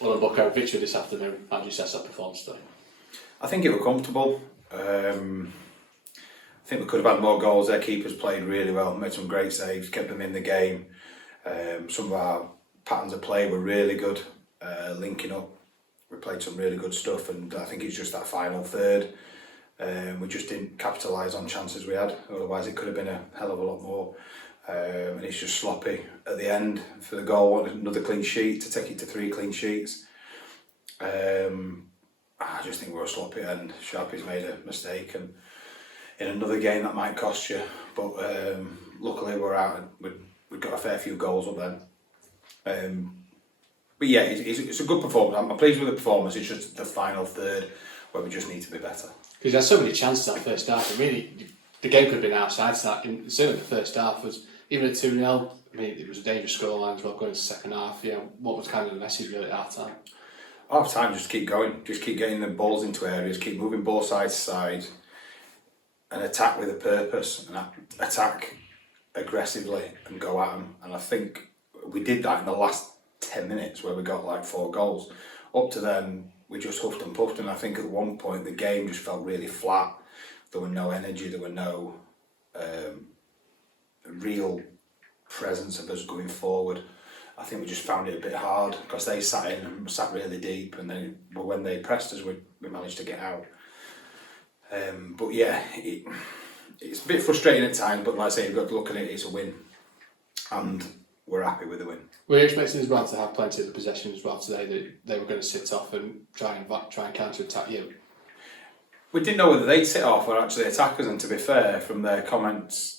Well, a book out victory this afternoon. How do you assess that performance today? I think it was comfortable. I think we could have had more goals. Their keepers played really well, made some great saves, kept them in the game. Some of our patterns of play were really good, linking up. We played some really good stuff, and I think it's just that final third. We just didn't capitalise on chances we had, otherwise it could have been a hell of a lot more. And it's just sloppy at the end for the goal. Another clean sheet to take it to 3 clean sheets. I just think we were sloppy, and Sharpie's made a mistake, and in another game that might cost you. But luckily we're out, and we've got a fair few goals up then. But yeah, it's a good performance. I'm pleased with the performance. It's just the final third where we just need to be better. Because you had so many chances that first half, and really the game could have been outside to that. Certainly the first half was, even at 2-0, I mean, it was a dangerous scoreline as well going into the second half. Yeah, what was kind of the message really at half time? Half time, just keep going, just keep getting the balls into areas, keep moving ball side to side, and attack with a purpose, and attack aggressively and go at them. And I think we did that in the last 10 minutes where we got like 4 goals. Up to then, we just huffed and puffed, and I think at one point the game just felt really flat. There were no energy, there were no real presence of us going forward. I think we just found it a bit hard because they sat in and sat really deep, and then when they pressed us, we managed to get out. But yeah, it's a bit frustrating at times, but like I say, you've got to look at it, it's a win, and we're happy with the win. Were you expecting as well to have plenty of the possession as well today, that they were going to sit off and try and counter-attack you? We didn't know whether they'd sit off or actually attack us, and to be fair, from their comments,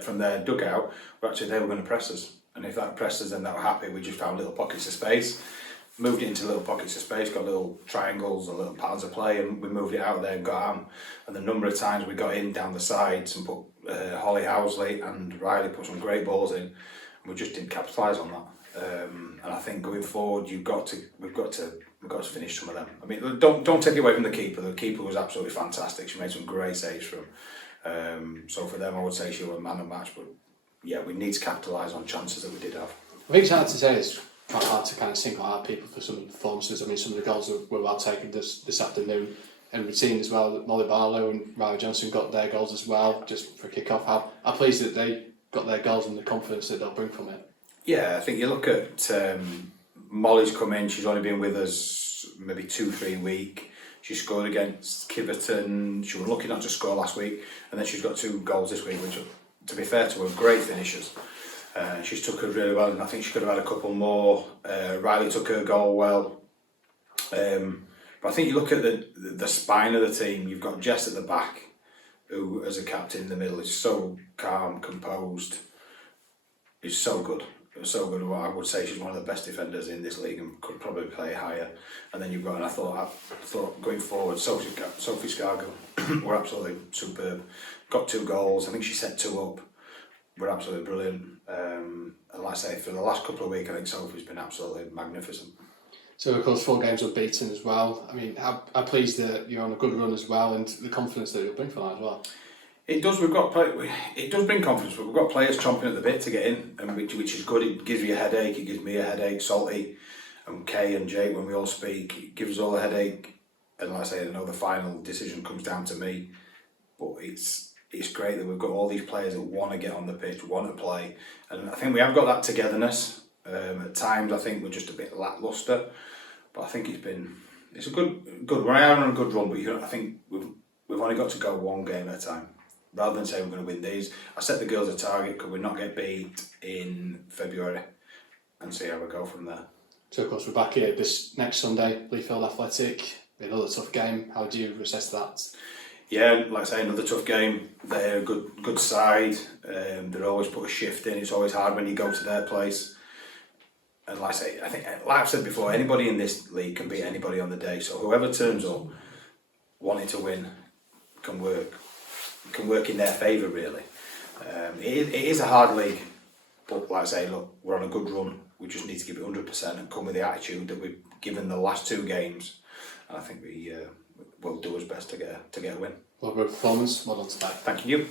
from their dugout, they were going to press us. And if that pressed us, then they were happy. We just found little pockets of space, moved it into little pockets of space, got little triangles and little patterns of play, and we moved it out there and got on. And the number of times we got in down the sides and put Holly Housley and Riley put some great balls in, and we just didn't capitalise on that. And I think going forward, we've got to finish some of them. I mean, don't take it away from the keeper. The keeper was absolutely fantastic. She made some great saves for him. So for them, I would say she was a man of match. But yeah, we need to capitalise on chances that we did have. I think it's hard to say. It's quite hard to kind of single out people for some of the performances. I mean, some of the goals were well taken this afternoon, and we've seen as well that Molly Barlow and Riley Johnson got their goals as well, just for a kick-off. How pleased that they got their goals and the confidence that they'll bring from it. Yeah, I think you look at Molly's come in. She's only been with us maybe 2-3 weeks. She scored against Kiverton. She was lucky not to score last week, and then she's got 2 goals this week, which, to be fair to her, great finishers. She's took her really well, and I think she could have had a couple more. Riley took her goal well. But I think you look at the spine of the team. You've got Jess at the back, who, as a captain in the middle, is so calm, composed. Is so good. So good. I would say she's one of the best defenders in this league and could probably play higher. And then you've got, and I thought going forward, Sophie Scargill were absolutely superb. Got 2 goals. I think she set 2 up. We're absolutely brilliant. And like I say, for the last couple of weeks, I think Sophie's been absolutely magnificent. So of course 4 games unbeaten as well. I mean, how pleased that you're on a good run as well, and the confidence that you'll bring for that as well. It does. It does bring confidence, but we've got players chomping at the bit to get in, and which is good. It gives you a headache. It gives me a headache. Salty and Kay and Jake, when we all speak, it gives us all a headache. And like I say, I know the final decision comes down to me, but it's great that we've got all these players that want to get on the pitch, want to play, and I think we have got that togetherness. At times, I think we're just a bit lacklustre, but I think it's a good. We're on a good run, but I think we've only got to go 1 game at a time. Rather than say we're going to win these, I set the girls a target. Could we not get beat in February, and see how we go from there? So of course we're back here this next Sunday, Leafield Athletic. Another tough game. How do you assess that? Yeah, like I say, another tough game. They're a good side. They always put a shift in. It's always hard when you go to their place. And like I say, I think, like I've said before, anybody in this league can beat anybody on the day. So whoever turns up wanting to win can work in their favour, really. It is a hard league, but like I say, look, we're on a good run. We just need to give it 100% and come with the attitude that we've given the last 2 games. And I think we will do our best to get a win. Well, good performance. Well done today. Thank you.